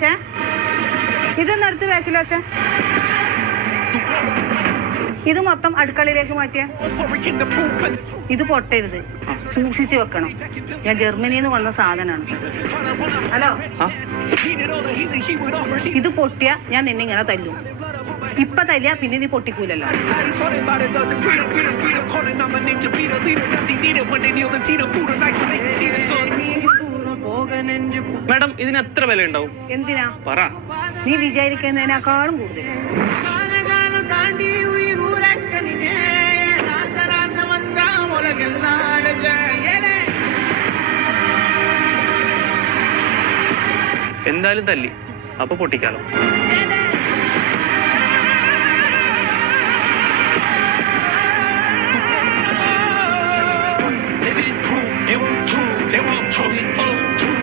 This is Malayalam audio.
വെച്ചേ ഇതൊന്നും എടുത്ത് വെക്കില്ല വെച്ചേ ഇത് മൊത്തം അടുക്കളയിലേക്ക് മാറ്റിയ. ഇത് പൊട്ടരുത്. സൂക്ഷിച്ചു വെക്കണം. ഞാൻ ജർമ്മനിയിൽ നിന്ന് വന്ന സാധനമാണ്. ഹലോ. ഇത് പൊട്ടിയ ഞാൻ നിന്നെ ഇങ്ങനെ തല്ലും. ഇപ്പൊ തല്ലിയ പിന്നെ നീ പൊട്ടിക്കൂലല്ലോ. മാഡം ഇതിന് എത്ര വില ഉണ്ടാവും എന്തിനാ? പറ. നീ വിചാരിക്കുന്നതിനേക്കാളും കൂടുതൽ. എന്തായാലും തല്ലി. അപ്പൊ പൊട്ടിക്കാലോ.